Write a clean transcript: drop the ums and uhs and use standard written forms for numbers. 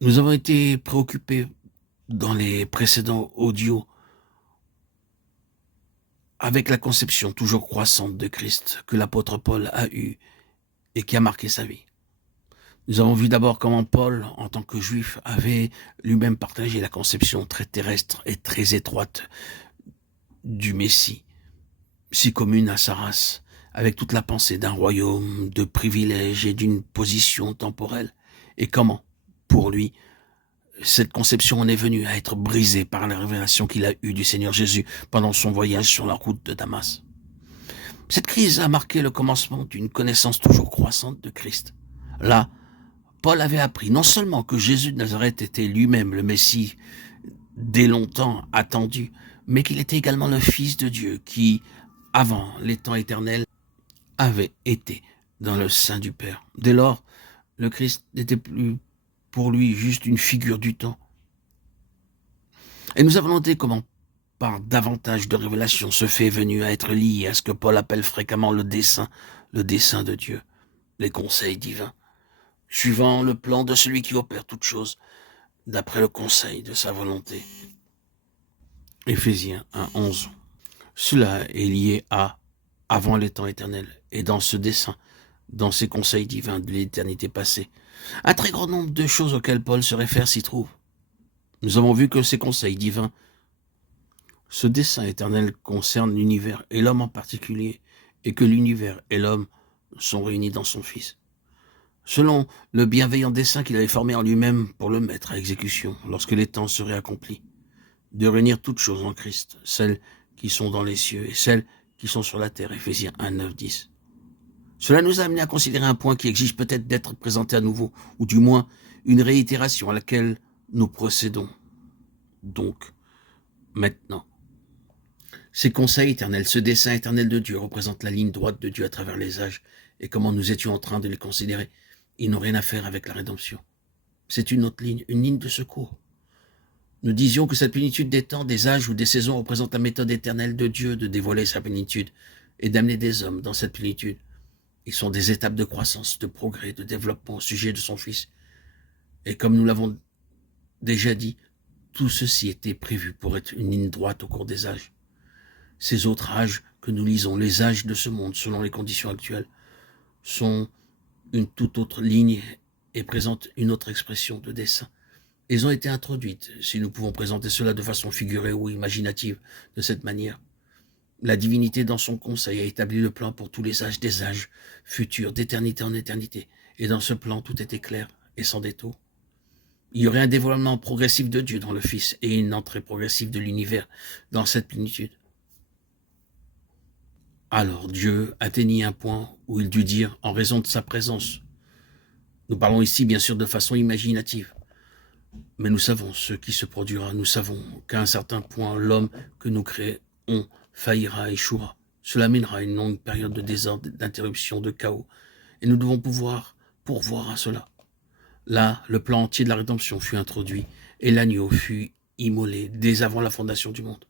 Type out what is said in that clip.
Nous avons été préoccupés dans les précédents audios avec la conception toujours croissante de Christ que l'apôtre Paul a eue et qui a marqué sa vie. Nous avons vu d'abord comment Paul, en tant que juif, avait lui-même partagé la conception très terrestre et très étroite du Messie, si commune à sa race, avec toute la pensée d'un royaume, de privilèges et d'une position temporelle. Et comment, pour lui, cette conception en est venue à être brisée par la révélation qu'il a eue du Seigneur Jésus pendant son voyage sur la route de Damas. Cette crise a marqué le commencement d'une connaissance toujours croissante de Christ. Là, Paul avait appris non seulement que Jésus de Nazareth était lui-même le Messie dès longtemps attendu, mais qu'il était également le Fils de Dieu qui, avant les temps éternels, avait été dans le sein du Père. Dès lors, le Christ n'était plus pour lui juste une figure du temps. Et nous avons noté comment, par davantage de révélations, ce fait est venu à être lié à ce que Paul appelle fréquemment le dessein de Dieu, les conseils divins, suivant le plan de celui qui opère toutes choses, d'après le conseil de sa volonté. Éphésiens 1:11. Cela est lié à avant les temps éternels, et dans ce dessein, dans ces conseils divins de l'éternité passée. Un très grand nombre de choses auxquelles Paul se réfère s'y trouvent. Nous avons vu que ces conseils divins, ce dessein éternel concerne l'univers et l'homme en particulier, et que l'univers et l'homme sont réunis dans son Fils. Selon le bienveillant dessein qu'il avait formé en lui-même pour le mettre à exécution, lorsque les temps seraient accomplis, de réunir toutes choses en Christ, celles qui sont dans les cieux et celles qui sont sur la terre, Éphésiens 1, 9, 10. Cela nous a amené à considérer un point qui exige peut-être d'être présenté à nouveau, ou du moins une réitération à laquelle nous procédons. Donc, maintenant, ces conseils éternels, ce dessein éternel de Dieu représente la ligne droite de Dieu à travers les âges, et comment nous étions en train de les considérer. Ils n'ont rien à faire avec la rédemption. C'est une autre ligne, une ligne de secours. Nous disions que cette plénitude des temps, des âges ou des saisons représente la méthode éternelle de Dieu de dévoiler sa plénitude et d'amener des hommes dans cette plénitude. Ils sont des étapes de croissance, de progrès, de développement au sujet de son Fils. Et comme nous l'avons déjà dit, tout ceci était prévu pour être une ligne droite au cours des âges. Ces autres âges que nous lisons, les âges de ce monde selon les conditions actuelles, sont une toute autre ligne et présentent une autre expression de dessein. Elles ont été introduites, si nous pouvons présenter cela de façon figurée ou imaginative, de cette manière. La divinité dans son conseil a établi le plan pour tous les âges des âges futurs, d'éternité en éternité. Et dans ce plan, tout était clair et sans détour. Il y aurait un dévoilement progressif de Dieu dans le Fils et une entrée progressive de l'univers dans cette plénitude. Alors Dieu atteignit un point où il dut dire, en raison de sa présence, nous parlons ici bien sûr de façon imaginative, mais nous savons ce qui se produira, nous savons qu'à un certain point, l'homme que nous créons faillira, échouera. Cela mènera à une longue période de désordre, d'interruption, de chaos, et nous devons pouvoir pourvoir à cela. Là, le plan entier de la rédemption fut introduit, et l'agneau fut immolé dès avant la fondation du monde.